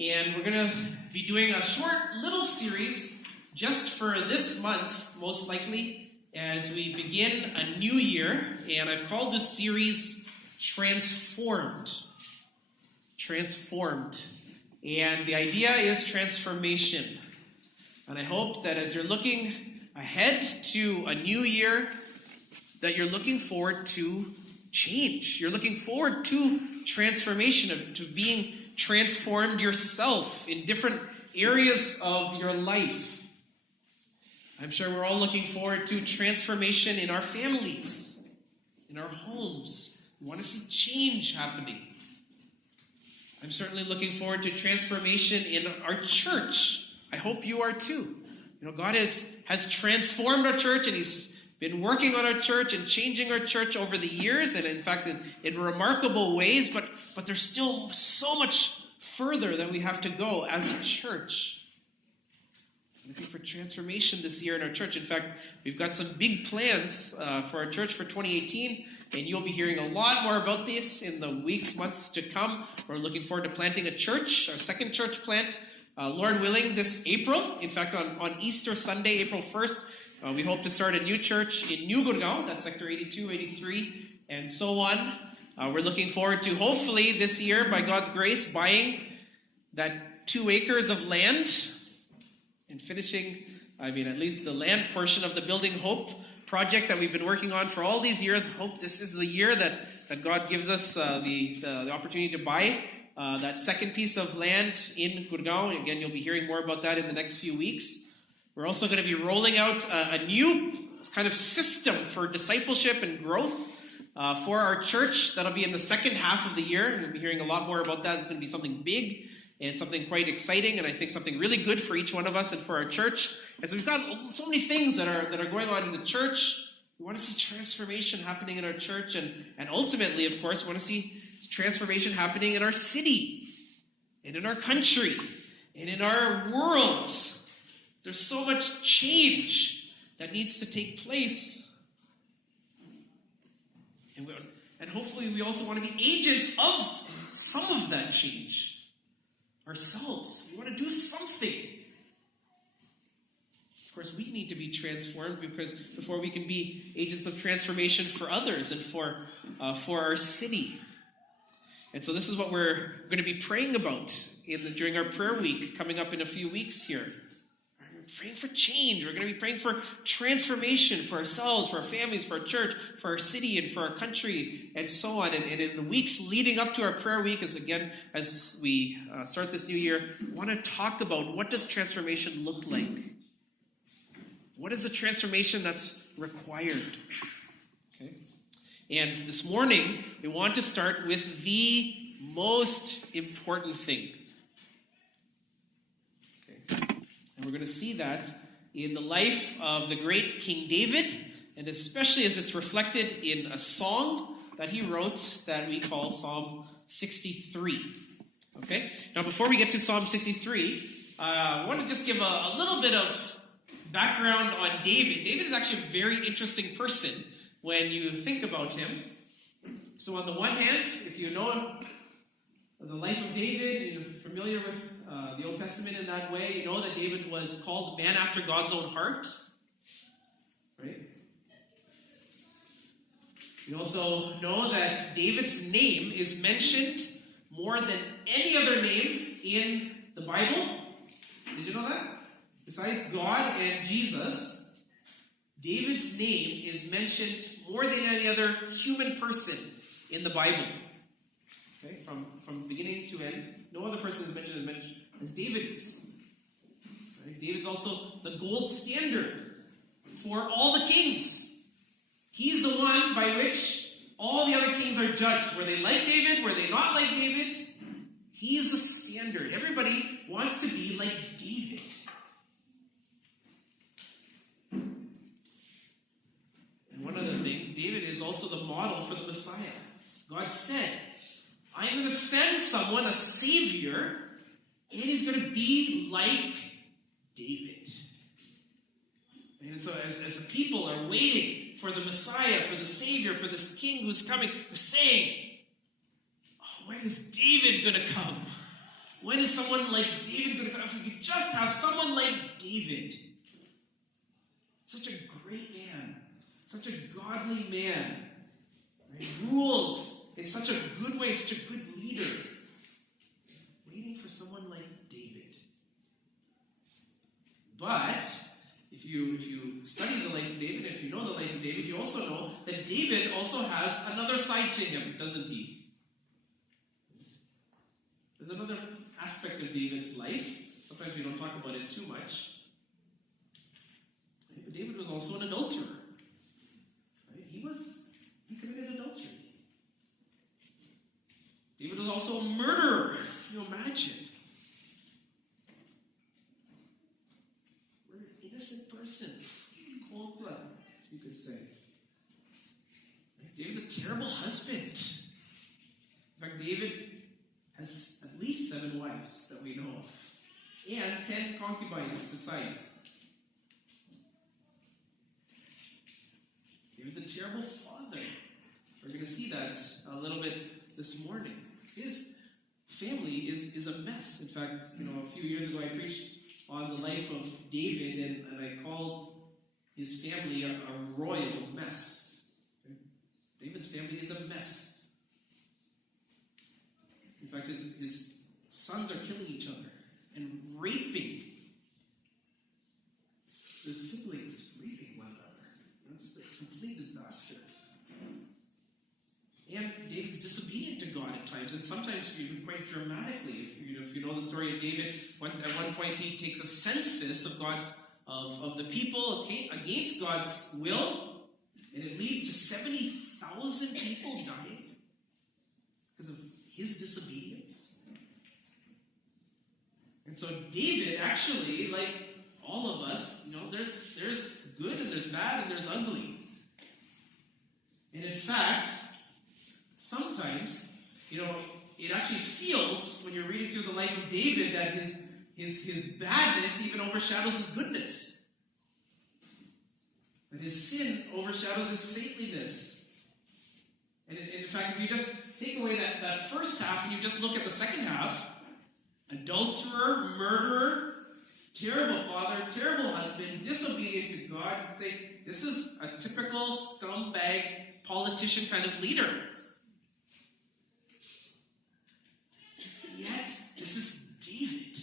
And we're going to be doing a short little series just for this month, most likely, as we begin a new year. And I've called this series Transformed. Transformed. And the idea is transformation. And I hope that as you're looking ahead to a new year, that you're looking forward to change. You're looking forward to transformation, to being transformed yourself in different areas of your life. I'm sure we're all looking forward to transformation in our families, in our homes. We want to see change happening. I'm certainly looking forward to transformation in our church. I hope you are too. You know, God has transformed our church, and He's been working on our church and changing our church over the years, and in fact in remarkable ways, but there's still so much further that we have to go as a church. I'm looking for transformation this year in our church. In fact, we've got some big plans for our church for 2018, and you'll be hearing a lot more about this in the weeks, months to come. We're looking forward to planting a church, our second church plant, Lord willing, this April. In fact, on Easter Sunday, April 1st, we hope to start a new church in New Gurgaon, that's Sector 82, 83, and so on. We're looking forward to, hopefully, this year, by God's grace, buying that 2 acres of land and finishing, at least the land portion of the Building Hope project that we've been working on for all these years. Hope this is the year that God gives us the opportunity to buy that second piece of land in Gurgaon. Again, you'll be hearing more about that in the next few weeks. We're also going to be rolling out a new kind of system for discipleship and growth for our church. That'll be in the second half of the year. We'll be hearing a lot more about that. It's going to be something big and something quite exciting, and I think something really good for each one of us and for our church. And so we've got so many things that are going on in the church. We want to see transformation happening in our church, and ultimately, of course, we want to see transformation happening in our city and in our country and in our world. There's so much change that needs to take place. And hopefully we also want to be agents of some of that change ourselves. We want to do something. Of course, we need to be transformed before we can be agents of transformation for others and for our city. And so this is what we're going to be praying about during our prayer week coming up in a few weeks here. Praying for change. We're going to be praying for transformation for ourselves, for our families, for our church, for our city, and for our country, and so on. And in the weeks leading up to our prayer week, as we start this new year, I want to talk about what does transformation look like? What is the transformation that's required? Okay. And this morning, we want to start with the most important thing. And we're going to see that in the life of the great King David, and especially as it's reflected in a song that he wrote that we call Psalm 63. Okay? Now, before we get to Psalm 63, I want to just give a little bit of background on David. David is actually a very interesting person when you think about him. So on the one hand, if you know the life of David, you're familiar with the Old Testament in that way, you know that David was called man after God's own heart. Right? You also know that David's name is mentioned more than any other name in the Bible. Did you know that? Besides God and Jesus, David's name is mentioned more than any other human person in the Bible. Okay, from beginning to end, no other person is mentioned as David is. Right? David's also the gold standard for all the kings. He's the one by which all the other kings are judged. Were they like David? Were they not like David? He's the standard. Everybody wants to be like David. And one other thing, David is also the model for the Messiah. God said, I'm going to send someone, a savior, and he's going to be like David. And so as the people are waiting for the Messiah, for the Savior, for this King who's coming, they're saying, oh, when is David going to come? When is someone like David going to come? If we could just have someone like David. Such a great man. Such a godly man. Right? Ruled in such a good way, such a good leader. Waiting for someone like David. But if you study the life of David, if you know the life of David, you also know that David also has another side to him, doesn't he? There's another aspect of David's life. Sometimes we don't talk about it too much. Right? But David was also an adulterer. Right? He committed adultery. David was also a murderer. Can you imagine? We're an innocent person. Cold blood, you could say. Right? David's a terrible husband. In fact, David has at least 7 wives that we know of. And 10 concubines besides. David's a terrible father. We're going to see that a little bit this morning. His family is a mess. In fact, a few years ago I preached on the life of David, and I called his family a royal mess. David's family is a mess. In fact, his sons are killing each other and raping. Their siblings raping one another. Just a complete disaster. And David's disobedient to God at times, and sometimes even quite dramatically. If you know the story of David, at one point he takes a census of the people against God's will, and it leads to 70,000 people dying because of his disobedience. And so David actually, like all of us, there's good and there's bad and there's ugly. And in fact, sometimes, it actually feels, when you're reading through the life of David, that his badness even overshadows his goodness. That his sin overshadows his saintliness. And in fact, if you just take away that first half and you just look at the second half, adulterer, murderer, terrible father, terrible husband, disobedient to God, you'd say, this is a typical scumbag politician kind of leader. Yet, this is David.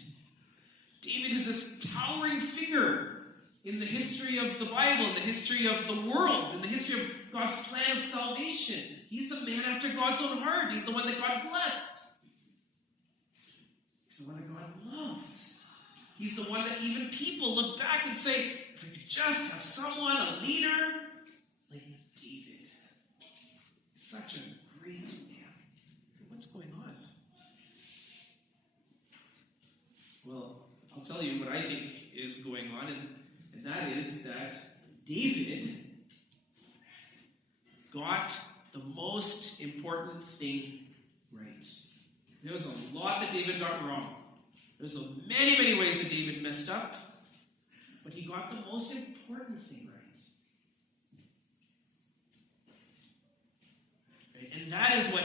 David is this towering figure in the history of the Bible, in the history of the world, in the history of God's plan of salvation. He's the man after God's own heart. He's the one that God blessed. He's the one that God loved. He's the one that even people look back and say, if we could just have someone, a leader like David. Such a great man. What's going on? Well, I'll tell you what I think is going on, and that is that David got the most important thing right. There was a lot that David got wrong. There's many, many ways that David messed up, but he got the most important thing right. And that is what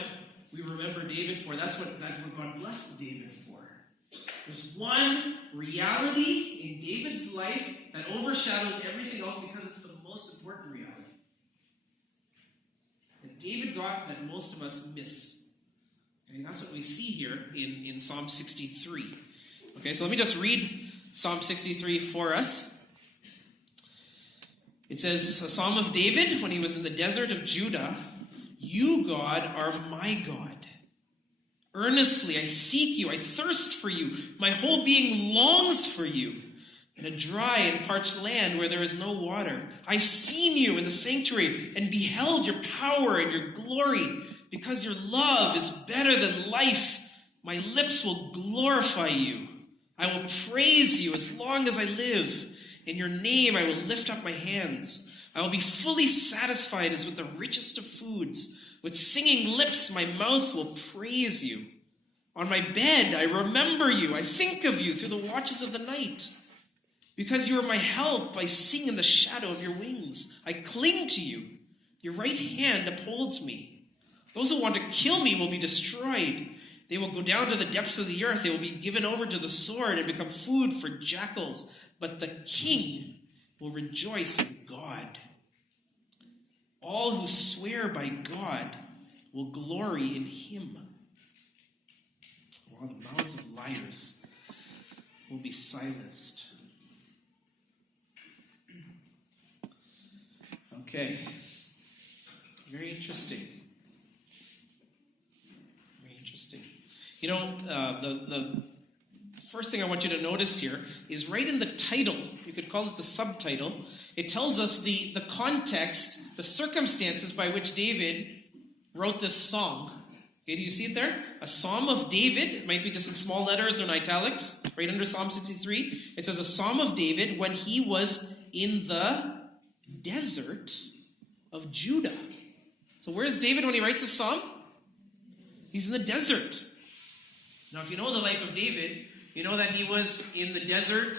we remember David for. That's what God blessed David for. There's one reality in David's life that overshadows everything else because it's the most important reality. That David got that most of us miss. And that's what we see here in Psalm 63. Okay, so let me just read Psalm 63 for us. It says, a Psalm of David when he was in the desert of Judah. You, God, are my God. Earnestly I seek you, I thirst for you. My whole being longs for you in a dry and parched land where there is no water. I've seen you in the sanctuary and beheld your power and your glory. Because your love is better than life, my lips will glorify you. I will praise you as long as I live. In your name I will lift up my hands. I will be fully satisfied as with the richest of foods. With singing lips, my mouth will praise you. On my bed, I remember you. I think of you through the watches of the night. Because you are my help, I sing in the shadow of your wings. I cling to you. Your right hand upholds me. Those who want to kill me will be destroyed. They will go down to the depths of the earth. They will be given over to the sword and become food for jackals. But the king will rejoice in God. All who swear by God will glory in him, while the mouths of liars will be silenced. Okay. Very interesting. Very interesting. You know, the first thing I want you to notice here is right in the title, you could call it the subtitle, it tells us the context, the circumstances by which David wrote this song. Okay, do you see it there? A Psalm of David. It might be just in small letters or in italics, right under Psalm 63. It says a Psalm of David when he was in the desert of Judah. So where is David when he writes this psalm? He's in the desert. Now, if you know the life of David, you know that he was in the desert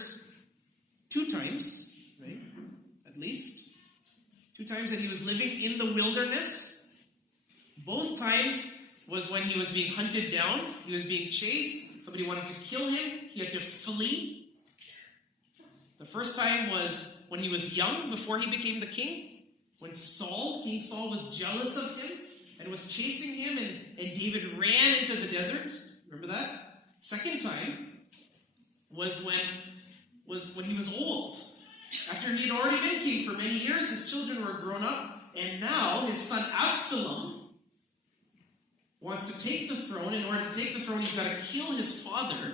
2 times, right? At least. 2 times that he was living in the wilderness. Both times was when he was being hunted down. He was being chased. Somebody wanted to kill him. He had to flee. The first time was when he was young, before he became the king. When King Saul was jealous of him and was chasing him, and David ran into the desert. Remember that? Second time was when he was old. After he had already been king for many years, his children were grown up, and now his son Absalom wants to take the throne. In order to take the throne, he's got to kill his father.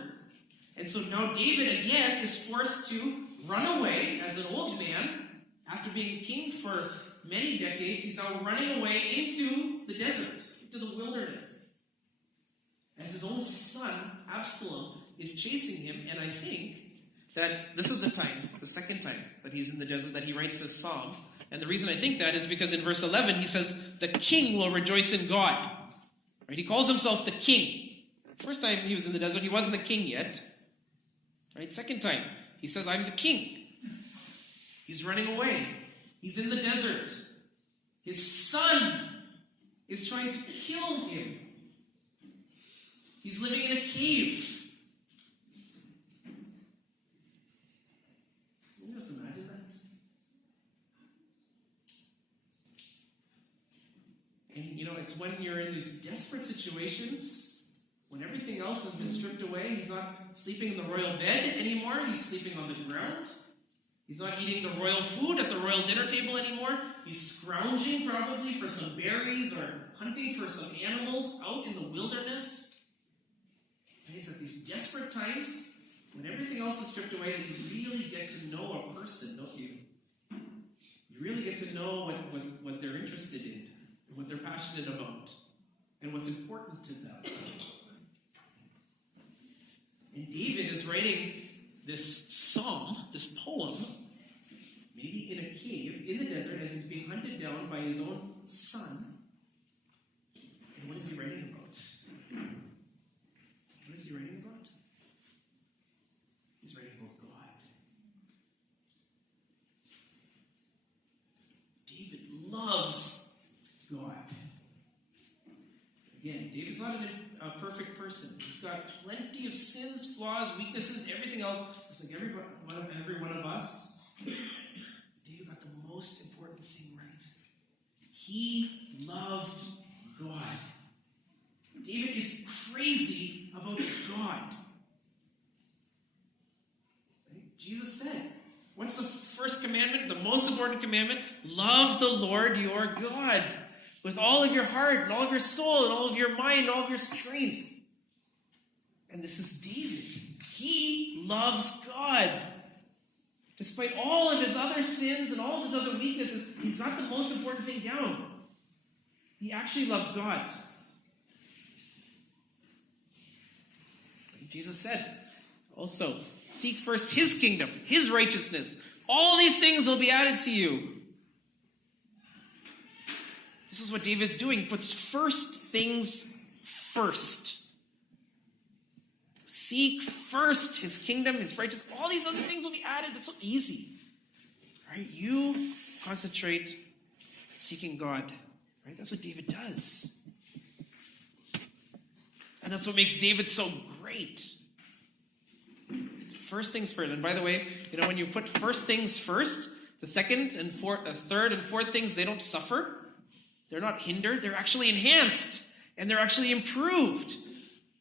And so now David again is forced to run away as an old man. After being king for many decades, he's now running away into the desert, into the wilderness, as his own son, Absalom, is chasing him. And I think that this is the second time that he's in the desert, that he writes this psalm. And the reason I think that is because in verse 11, he says, the king will rejoice in God. Right? He calls himself the king. First time he was in the desert, he wasn't the king yet. Right? Second time, he says, I'm the king. He's running away. He's in the desert. His son is trying to kill him. He's living in a cave. Can you just imagine that? And you know, it's when you're in these desperate situations, when everything else has been stripped away, he's not sleeping in the royal bed anymore, he's sleeping on the ground. He's not eating the royal food at the royal dinner table anymore. He's scrounging probably for some berries or hunting for some animals out in the wilderness. And it's at these desperate times, when everything else is stripped away, that you really get to know a person, don't you? You really get to know what they're interested in, and what they're passionate about, and what's important to them. And David is writing this psalm, this poem, maybe in a cave in the desert as he's being hunted down by his own son. And what is he writing about? What is he writing about? He's writing about God. David loves God. Again, David's not a perfect person. He's got plenty of sins, flaws, weaknesses, everything else. It's like every one of us. David got the most important thing right. He loved God. David is crazy about God. Right? Jesus said, what's the first commandment? The most important commandment? Love the Lord your God with all of your heart and all of your soul and all of your mind and all of your strength. And this is David. He loves God. Despite all of his other sins and all of his other weaknesses, he's got the most important thing down. He actually loves God. Jesus said also, seek first his kingdom, his righteousness. All these things will be added to you. This is what David's doing. He puts first things first. Seek first his kingdom, his righteousness. All these other things will be added. That's so easy. Right? You concentrate seeking God. Right? That's what David does. And that's what makes David so great. First things first. And by the way, when you put first things first, the second and third and fourth things, they don't suffer. They're not hindered. They're actually enhanced. And they're actually improved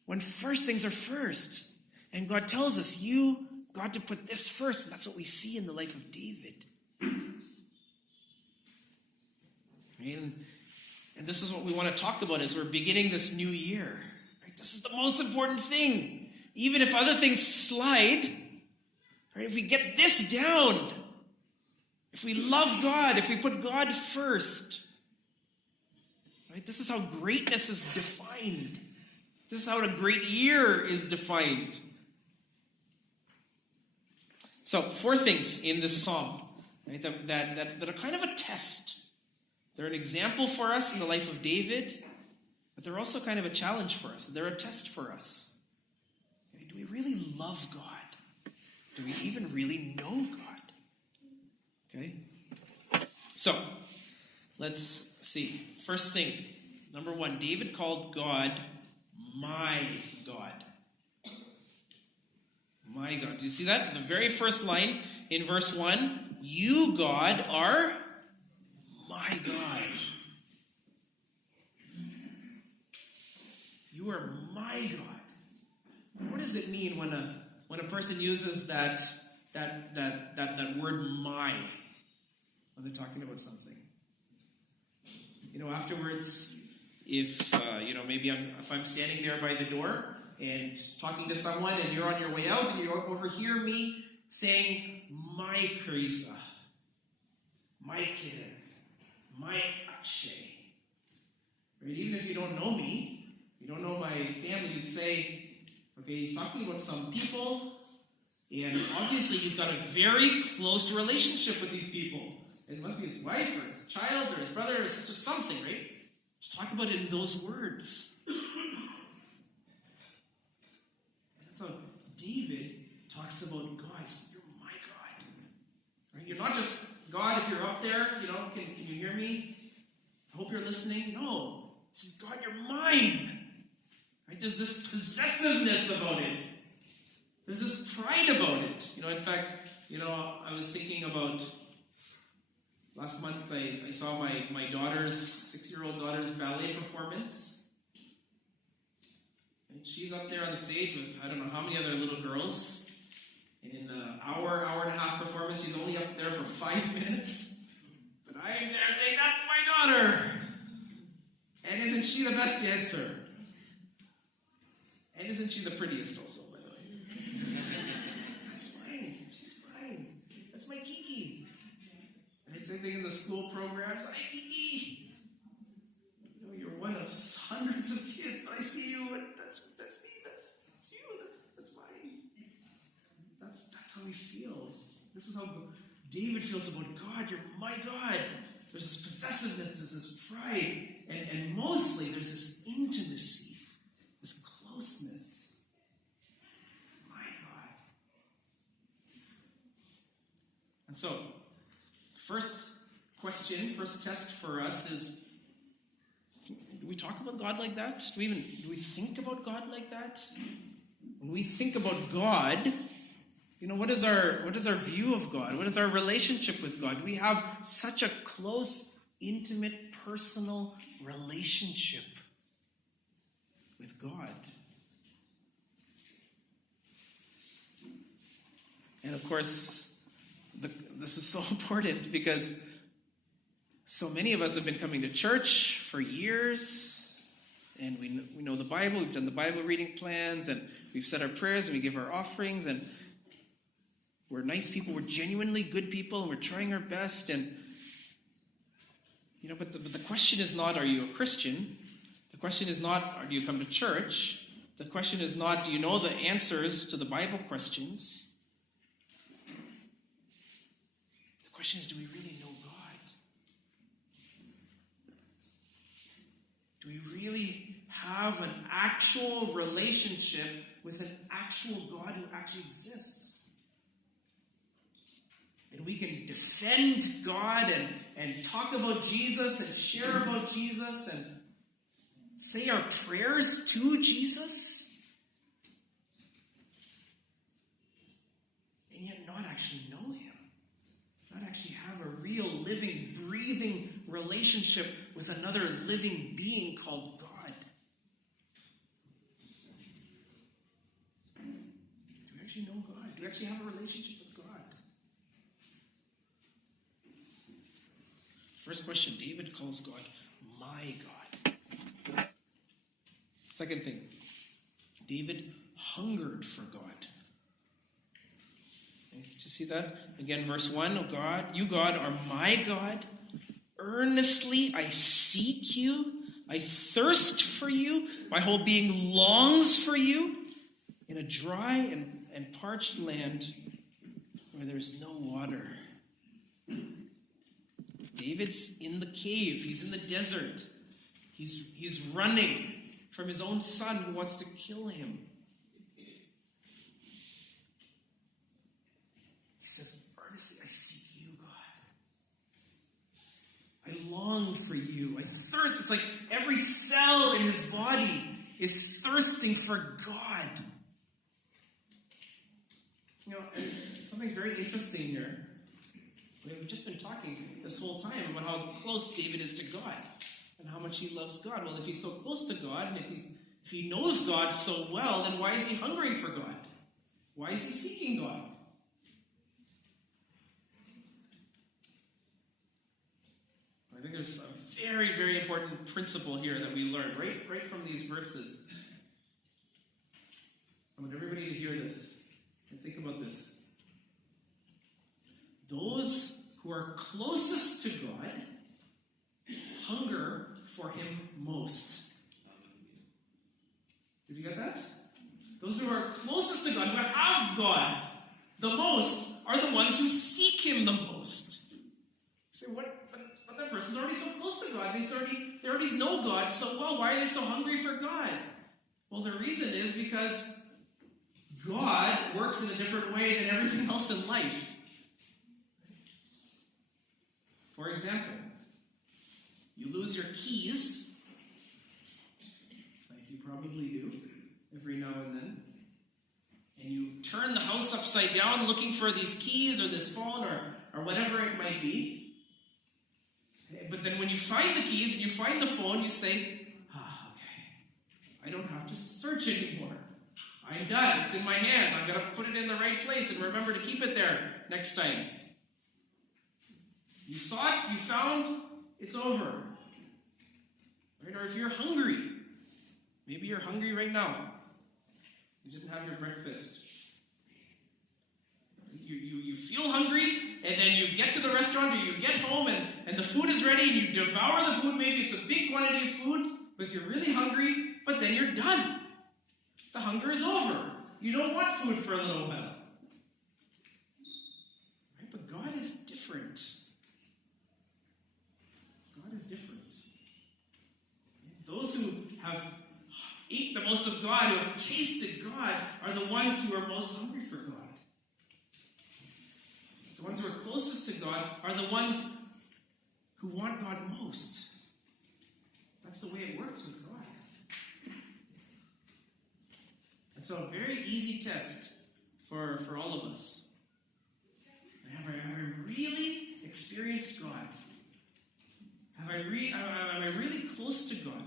when first things are first. And God tells us, you got to put this first. And that's what we see in the life of David. And this is what we want to talk about as we're beginning this new year. Right? This is the most important thing. Even if other things slide, right? If we get this down, if we love God, if we put God first, right? This is how greatness is defined. This is how a great year is defined. So, 4 things in this psalm, right, that are kind of a test. They're an example for us in the life of David, but they're also kind of a challenge for us. They're a test for us. Okay, do we really love God? Do we even really know God? Okay? So, let's see. First thing, number 1, David called God my God. My God. Do you see that? The very first line in verse 1, you, God, are my God. You are my God. What does it mean when a person uses that word my when they're talking about something? Afterwards, if if I'm standing there by the door and talking to someone and you're on your way out and you overhear me saying, my Carissa, my kid, my Akshay. Right? Even if you don't know me, you don't know my family, you say, okay, he's talking about some people, and obviously he's got a very close relationship with these people. It must be his wife or his child or his brother or his sister, something, right? Just talk about it in those words. That's how David talks about God. You're my God. Right? You're not just God if you're up there, can you hear me? I hope you're listening. No. This is God, you're mine. Right? There's this possessiveness about it. There's this pride about it. In fact, I was thinking about last month I saw my 6-year-old daughter's ballet performance. And she's up there on the stage with I don't know how many other little girls. And in the hour and a half performance, she's only up there for 5 minutes. But I'm there saying, that's my daughter. And isn't she the best dancer? And isn't she the prettiest also, by the way? That's mine. She's mine. That's my Kiki. And same thing in the school programs. Hi, Kiki. You're one of hundreds of kids, but I see you, and that's me. That's you. That's mine. That's how he feels. This is how David feels about God. You're my God. There's this possessiveness, there's this pride, and mostly there's this intimacy, this closeness. It's my God. And so, first test for us is, do we talk about God like that? Do we think about God like that? When we think about God, what is our view of God? What is our relationship with God? We have such a close, intimate, personal relationship with God. And of course, this is so important because so many of us have been coming to church for years, and we know the Bible, we've done the Bible reading plans, and we've said our prayers, and we give our offerings, and we're nice people, we're genuinely good people, and we're trying our best, and but the question is not, are you a Christian? The question is not, do you come to church? The question is not, do you know the answers to the Bible questions? The question is, do we really know God? Do we really have an actual relationship with an actual God who actually exists? And we can defend God and talk about Jesus and share about Jesus and say our prayers to Jesus, and yet not actually know him. Not actually have a real, living, breathing relationship with another living being called God. Do we actually know God? Do we actually have a relationship with God? First question, David calls God my God. Second thing, David hungered for God. Did you see that? Again, verse 1, oh God, you God are my God. Earnestly I seek you. I thirst for you. My whole being longs for you in a dry and parched land where there's no water. David's in the cave. He's in the desert. He's running from his own son who wants to kill him. He says, earnestly, I seek you, God. I long for you. I thirst. It's like every cell in his body is thirsting for God. You know, and something very interesting here. We've just been talking this whole time about how close David is to God and how much he loves God. Well, if he's so close to God and if he knows God so well, then why is he hungering for God? Why is he seeking God? I think there's a very, very important principle here that we learn right from these verses. I want everybody to hear this and think about this. Those who are closest to God hunger for him most. Did you get that? Those who are closest to God, who have God the most, are the ones who seek him the most. You say, what? But that person's already so close to God. They already know God so well. Why are they so hungry for God? Well, the reason is because God works in a different way than everything else in life. For example, you lose your keys, like you probably do every now and then, and you turn the house upside down looking for these keys or this phone or whatever it might be. But then when you find the keys and you find the phone, you say, okay, I don't have to search anymore. I'm done. It's in my hands. I'm going to put it in the right place and remember to keep it there next time. You saw it, you found, it's over. Right? Or if you're hungry, maybe you're hungry right now. You didn't have your breakfast. You feel hungry, and then you get to the restaurant, or you get home, and the food is ready, and you devour the food. Maybe it's a big quantity of food, because you're really hungry, but then you're done. The hunger is over. You don't want food for a little while. Right? But God is different. God is different. Those who have eaten the most of God, who have tasted God, are the ones who are most hungry for God. The ones who are closest to God are the ones who want God most. That's the way it works with God. And so a very easy test for all of us. Have I really experienced God? Am I really close to God?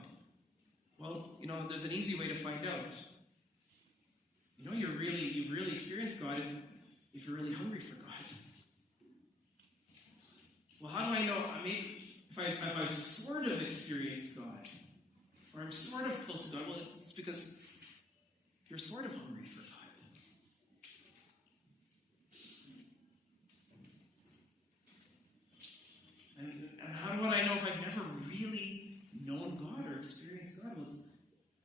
Well, there's an easy way to find out. You've really experienced God if you're really hungry for God. Well, how do I know? If I've sort of experienced God, or I'm sort of close to God, well, it's because you're sort of hungry for God. And how would I know if I've never really known God or experienced God? Well,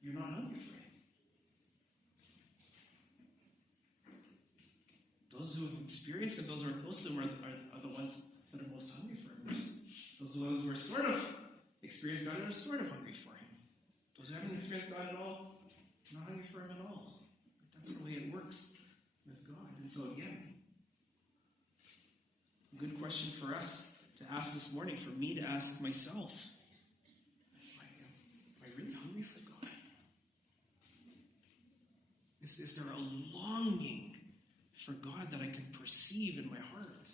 you're not hungry for Him. Those who have experienced Him, those who are close to Him, are the ones that are most hungry for Him. Those who are sort of experienced God are sort of hungry for Him. Those who haven't experienced God at all, not hungry for Him at all. That's the way it works with God. And so again, a good question for us to ask this morning, for me to ask myself, am I really hungry Is there a longing for God that I can perceive in my heart?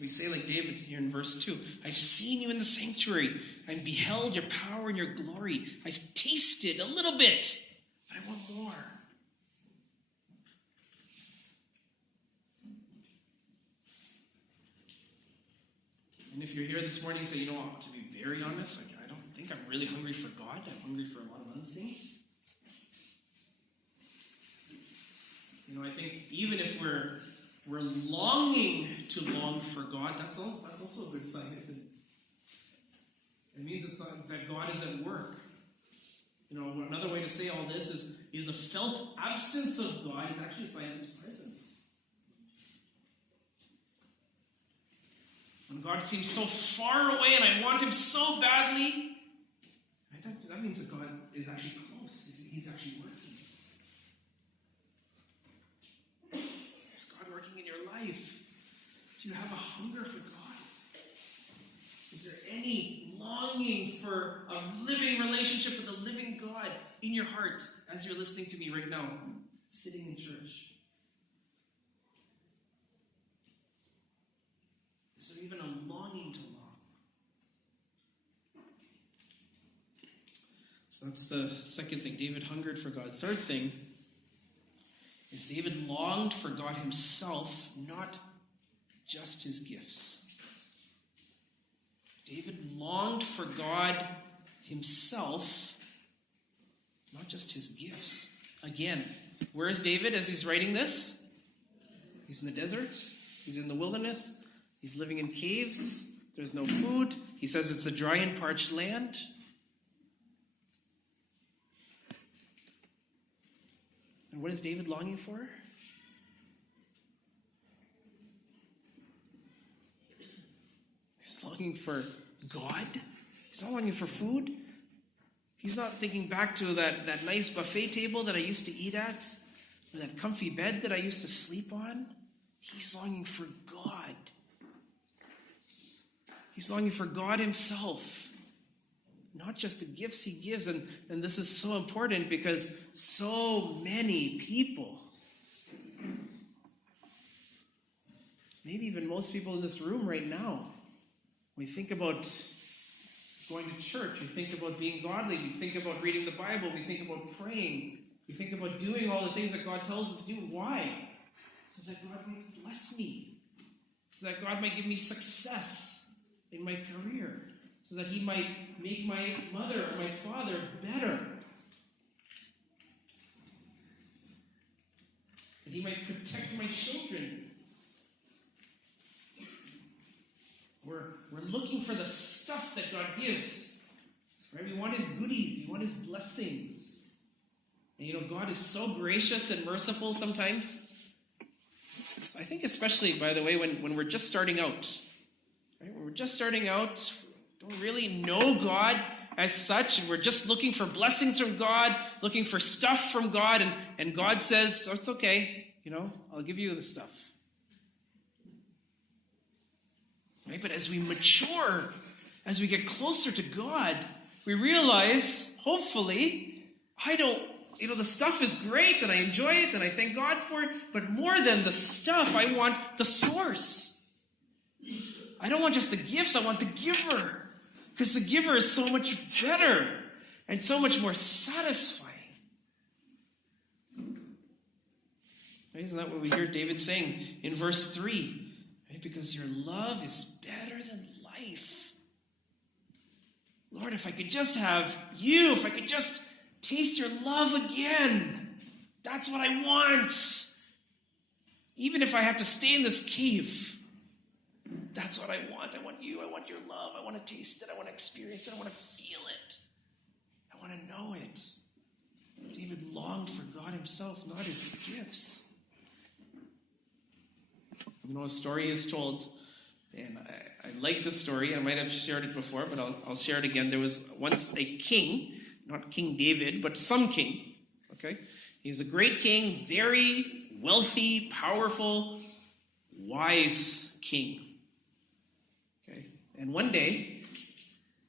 We say like David here in verse 2, I've seen you in the sanctuary. I've beheld your power and your glory. I've tasted a little bit, but I want more. And if you're here this morning and say, you know what, to be very honest, I don't think I'm really hungry for God. I'm hungry for a lot of other things. You know, I think even if we're longing to long for God, that's also a good sign, isn't it? It means that God is at work. You know, another way to say all this is a felt absence of God is actually a sign of His presence. When God seems so far away and I want Him so badly, that means that God is actually close. He's actually working. Is God working in your life? Do you have a hunger for God? Is there any longing for a living relationship with the living God in your heart as you're listening to me right now, sitting in church? Is there even a longing to long? So that's the second thing. David hungered for God. Third thing is David longed for God Himself, not just His gifts. David longed for God Himself, not just His gifts. Again, where is David as he's writing this? He's in the desert. He's in the wilderness. He's living in caves. There's no food. He says it's a dry and parched land. And what is David longing for? He's longing for God. He's not longing for food. He's not thinking back to that nice buffet table that I used to eat at, or that comfy bed that I used to sleep on. He's longing for God. He's longing for God Himself, not just the gifts He gives. And this is so important because so many people, maybe even most people in this room right now, we think about going to church, we think about being godly, we think about reading the Bible, we think about praying, we think about doing all the things that God tells us to do. Why? So that God might bless me, so that God might give me success in my career, so that He might make my mother or my father better, that He might protect my children. We're looking for the stuff that God gives. Right? We want His goodies. We want His blessings. And you know, God is so gracious and merciful sometimes. So I think especially, by the way, when we're just starting out. Right? When we're just starting out, don't really know God as such, and we're just looking for blessings from God, looking for stuff from God, and God says, oh, it's okay, you know, I'll give you the stuff. Right? But as we mature, as we get closer to God, we realize, hopefully, the stuff is great and I enjoy it and I thank God for it, but more than the stuff, I want the source. I don't want just the gifts, I want the giver. Because the giver is so much better and so much more satisfying. Right? Isn't that what we hear David saying in verse 3? Right? Because your love is better than life. Lord, if I could just have you, if I could just taste your love again, that's what I want. Even if I have to stay in this cave, that's what I want. I want you. I want your love. I want to taste it. I want to experience it. I want to feel it. I want to know it. David longed for God Himself, not His gifts. You know, a story is told, and I like this story. I might have shared it before, but I'll share it again. There was once a king, not King David, but some king. Okay? He's a great king, very wealthy, powerful, wise king. Okay? And one day,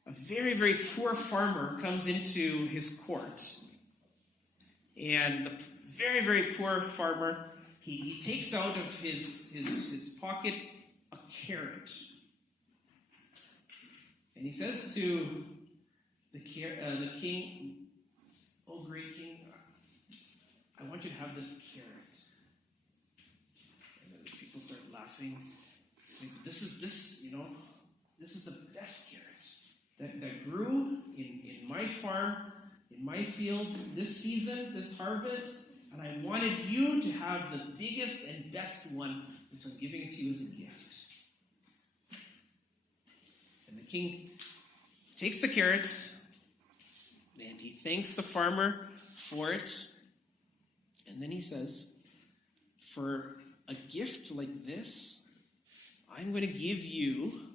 a very, very poor farmer comes into his court. And the very, very poor farmer, he takes out of his pocket a carrot. And he says to the king, "Oh, great king, I want you to have this carrot." And then the people start laughing. Saying, this is the best carrot that grew in my farm, in my fields this season, this harvest, and I wanted you to have the biggest and best one, and so I'm giving it to you as a gift. And the king takes the carrots, and he thanks the farmer for it, and then he says, "For a gift like this, I'm going to give you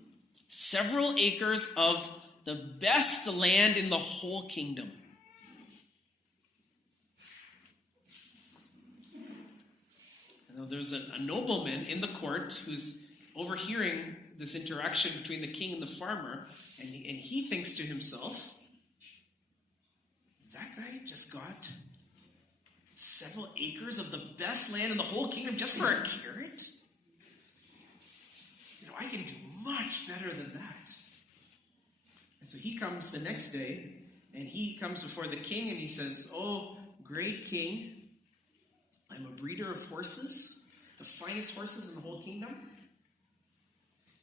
several acres of the best land in the whole kingdom." Now, there's a nobleman in the court who's overhearing this interaction between the king and the farmer, and he thinks to himself, "That guy just got several acres of the best land in the whole kingdom just for a carrot? I can do much better than that." And so he comes the next day, and he comes before the king, and he says, "Oh, great king, I'm a breeder of horses, the finest horses in the whole kingdom.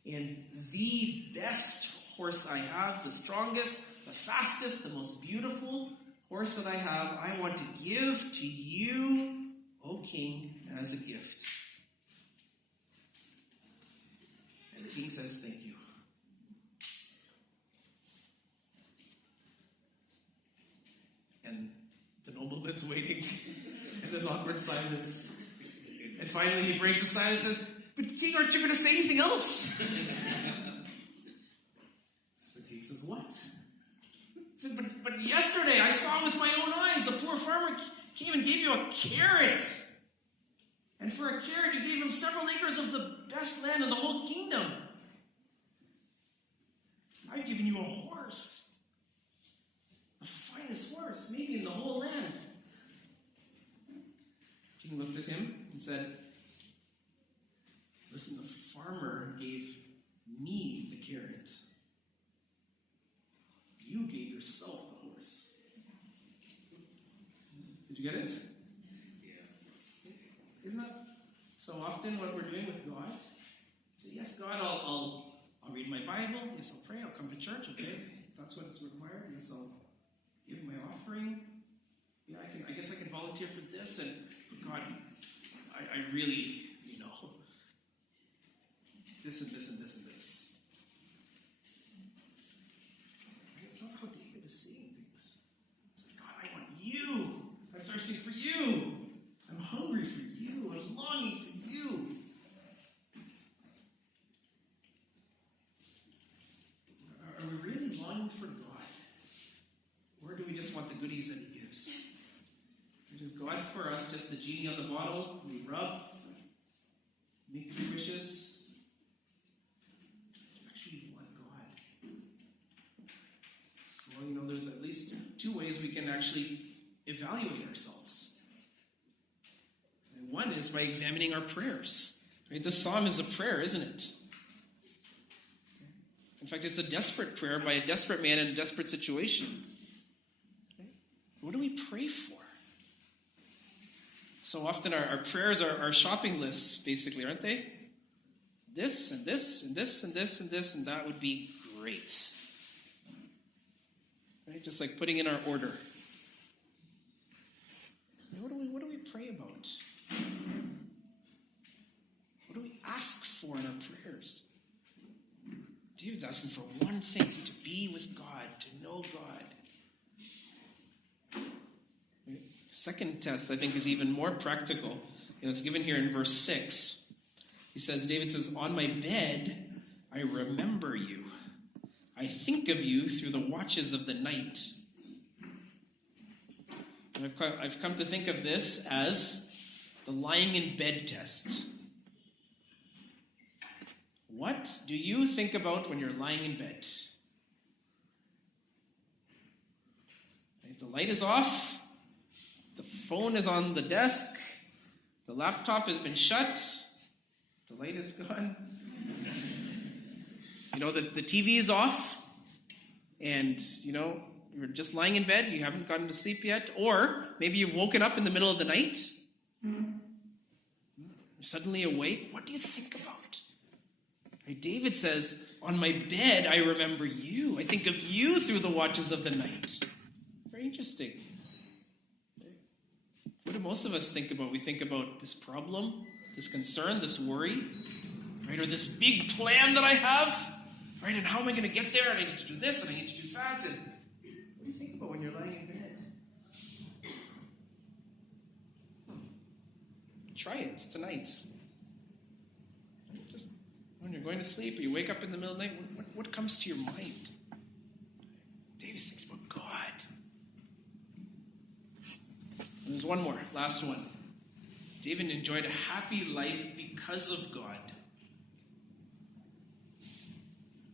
And the best horse I have, the strongest, the fastest, the most beautiful horse that I have, I want to give to you, O king, as a gift." And the king says, "Thank you." And the nobleman's waiting, and there's awkward silence. And finally he breaks the silence and says, "But king, aren't you going to say anything else?" So the king says, "What?" He said, but yesterday I saw with my own eyes the poor farmer came and gave you a carrot. And for a carrot, you gave him several acres of the best land in the whole kingdom. I've given you a horse, the finest horse, maybe in the whole land." The king looked at him and said, "Listen, the farmer gave me the carrot. You gave yourself the horse." Did you get it? Isn't that so often what we're doing with God? Say, "Yes, God, I'll read my Bible. Yes, I'll pray. I'll come to church. Okay, that's what is required. Yes, I'll give my offering. Yeah, I guess I can volunteer for this. But God, I really, this and this and this and this." That's not how David is seeing things. It's like, "God, I want you. I'm thirsty for you. I'm hungry for you. I'm longing for you." Are we really longing for God? Or do we just want the goodies that he gives? Is God for us just the genie on the bottle? We rub, make 3 wishes. Actually, we want God. Well, there's at least 2 ways we can actually evaluate ourselves. And one is by examining our prayers. Right? This psalm is a prayer, isn't it? In fact, it's a desperate prayer by a desperate man in a desperate situation. Okay? What do we pray for? So often our prayers are shopping lists, basically, aren't they? This and this and this and this and this and that would be great. Right? Just like putting in our order. What do we pray about? What do we ask for in our prayers? David's asking for one thing, to be with God, to know God. Second test, I think, is even more practical. It's given here in verse 6. David says, "On my bed, I remember you. I think of you through the watches of the night." And I've come to think of this as the lying in bed test. What do you think about when you're lying in bed? light is off. The phone is on the desk. The laptop has been shut. The light is gone. The TV is off. And, you're just lying in bed. You haven't gotten to sleep yet. Or maybe you've woken up in the middle of the night. You're suddenly awake. What do you think about? Right? David says, on my bed, I remember you. I think of you through the watches of the night. Very interesting. What do most of us think about? We think about this problem, this concern, this worry, right? Or this big plan that I have, right? And how am I going to get there? And I need to do this, and I need to do that. And what do you think about when you're lying in bed? Try it. It's tonight. Just when you're going to sleep, or you wake up in the middle of the night, what comes to your mind? David's thinking about God. And there's one more, last one. David enjoyed a happy life because of God.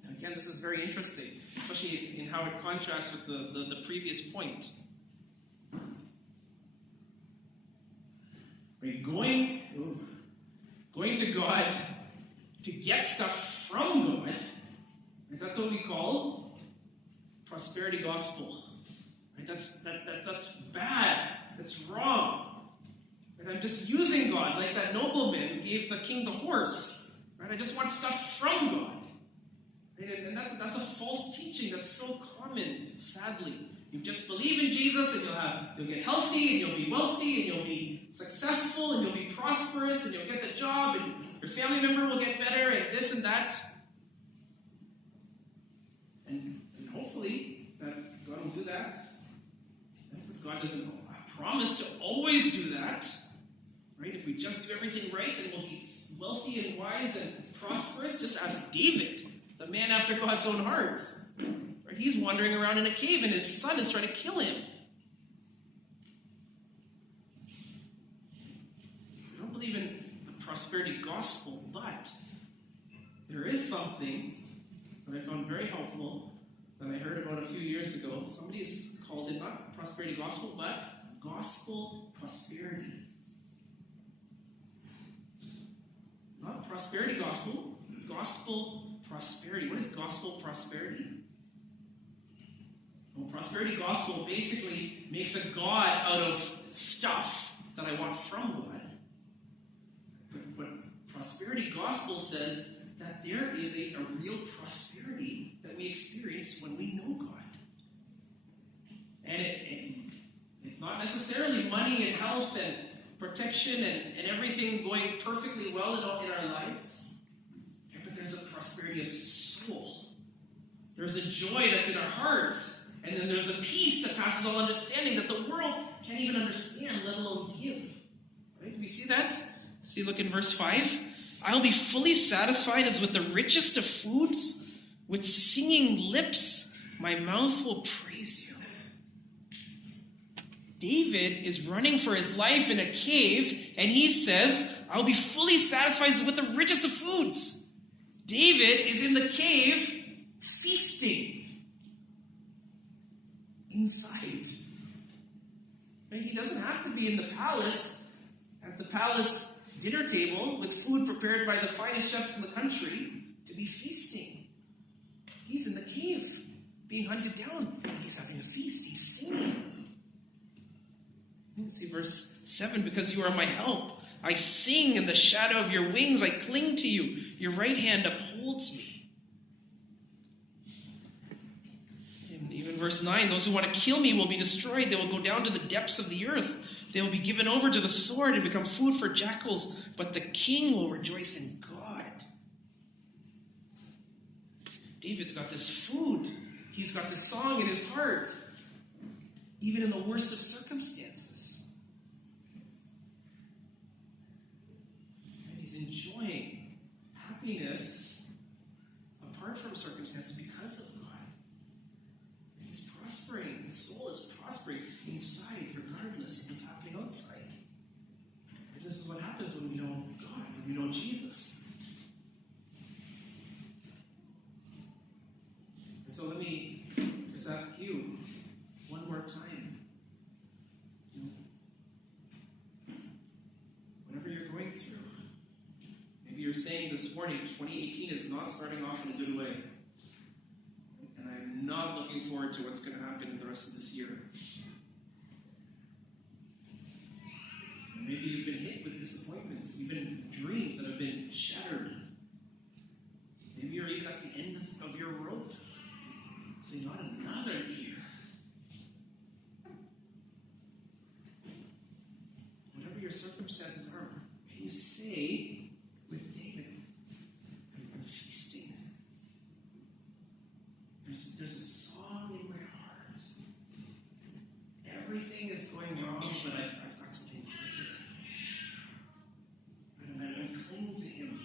Now again, this is very interesting, especially in how it contrasts with the previous point. Right? Going to God to get stuff from God, right? That's what we call prosperity gospel. Right? That's bad. That's wrong. Right? I'm just using God like that nobleman who gave the king the horse. Right? I just want stuff from God. Right? And that's a false teaching that's so common, sadly. You just believe in Jesus and you'll get healthy and you'll be wealthy and you'll be successful and you'll be prosperous and you'll get the job and your family member will get better and this and that. And hopefully that God will do that. But God doesn't promise to always do that. Right? If we just do everything right, then we'll be wealthy and wise and prosperous. Just ask David, the man after God's own heart. Right? He's wandering around in a cave and his son is trying to kill him. I don't believe in the prosperity gospel, but there is something that I found very helpful that I heard about a few years ago. Somebody's called it not prosperity gospel, but gospel prosperity. Not prosperity gospel, gospel prosperity. What is gospel prosperity? Well, prosperity gospel basically makes a God out of stuff that I want from God. But prosperity gospel says that there is a real prosperity that we experience when we know God. And it's not necessarily money and health and protection and everything going perfectly well in our lives. But there's a prosperity of soul. There's a joy that's in our hearts. And then there's a peace that passes all understanding that the world can't even understand, let alone give. Right? Do we see that? See, look in verse 5. I'll be fully satisfied as with the richest of foods. With singing lips, my mouth will praise you. David is running for his life in a cave, and he says, I'll be fully satisfied with the richest of foods. David is in the cave feasting inside. Right? He doesn't have to be in the palace, at the palace dinner table with food prepared by the finest chefs in the country to be feasting. He's in the cave being hunted down, and he's having a feast. He's singing. See verse 7, because you are my help. I sing in the shadow of your wings. I cling to you. Your right hand upholds me. And even verse 9, those who want to kill me will be destroyed. They will go down to the depths of the earth. They will be given over to the sword and become food for jackals. But the king will rejoice in God. David's got this food. He's got this song in his heart. Even in the worst of circumstances. And he's enjoying happiness apart from circumstances because of God. And he's prospering. His soul is prospering inside regardless of what's happening outside. And this is what happens when we know God, when we know Jesus. And so let me just ask you, one more time. you're saying this morning, 2018 is not starting off in a good way. And I'm not looking forward to what's going to happen in the rest of this year. Maybe you've been hit with disappointments, even dreams that have been shattered. Maybe you're even at the end of your rope. So not another year. Whatever your circumstances are, can you say with David, I'm feasting. There's a song in my heart. Everything is going wrong, but I've got something greater. And I'm clinging to him.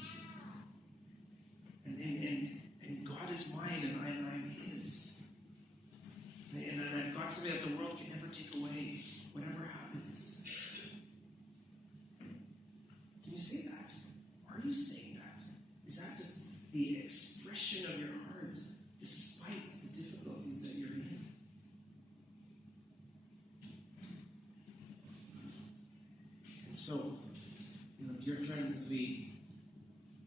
And God is mine, and I'm his. And I've got something that the world can never take away, whatever happens. Can you say that? Are you saying that? Is that just the expression of your heart, despite the difficulties that you're in? And so, dear friends, as we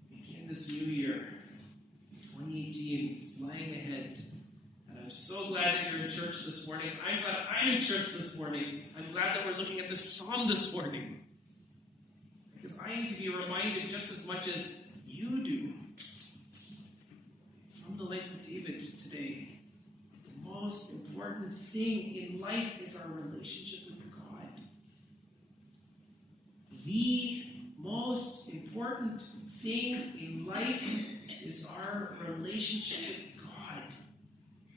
begin this new year, 2018 is lying ahead. And I'm so glad that you're in church this morning. I'm glad I'm in church this morning. I'm glad that we're looking at this psalm this morning. Because I need to be reminded just as much as you do from the life of David today. The most important thing in life is our relationship with God. The most important thing in life is our relationship with God.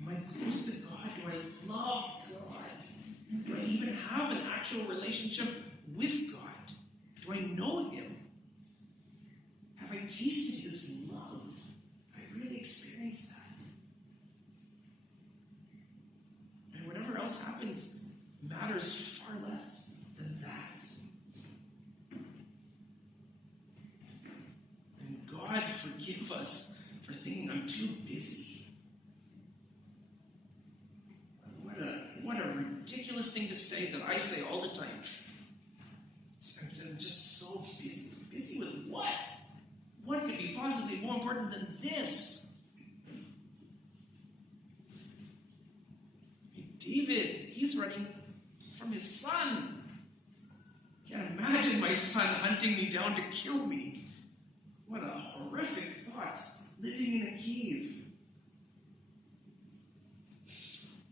Am I close to God? Do I love God? Do I even have an actual relationship with God? Do I know him? Have I tasted his love? Have I really experienced that? And whatever else happens matters far less than that. And God forgive us for thinking I'm too busy. What a ridiculous thing to say that I say all the time. I'm just so busy. Busy with what? What could be possibly more important than this? David, he's running from his son. Can't imagine my son hunting me down to kill me. What a horrific thought. Living in a cave.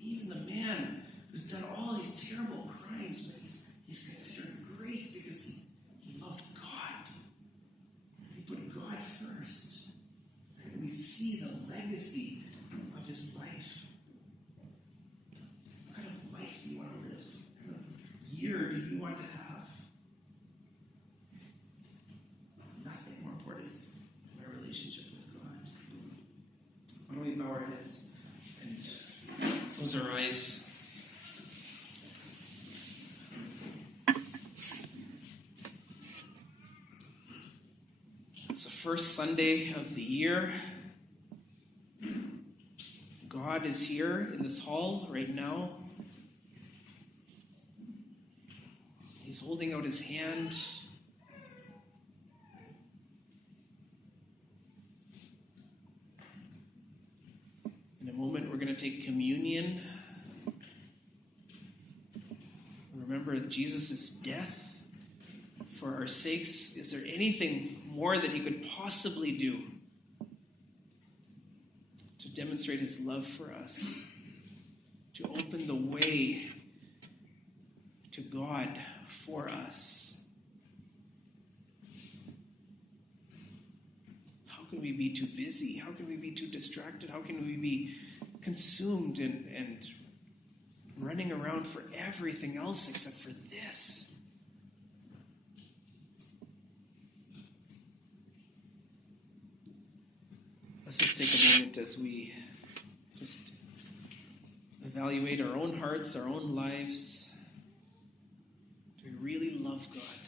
Even the man who's done all these terrible crimes, but he's considered great because he loved God. He put God first. And we see the legacy of his life. What kind of life do you want to live? What kind of year do you want to have? Nothing more important than my relationship with God. Why don't we bow our heads and close our eyes? It's the first Sunday of the year. God is here in this hall right now. He's holding out his hand. In a moment, we're going to take communion. Remember Jesus' death for our sakes. Is there anything more that he could possibly do to demonstrate his love for us, to open the way to God for us? How can we be too busy? How can we be too distracted? How can we be consumed and running around for everything else except for this? Let's just take a moment as we just evaluate our own hearts, our own lives. Do we really love God?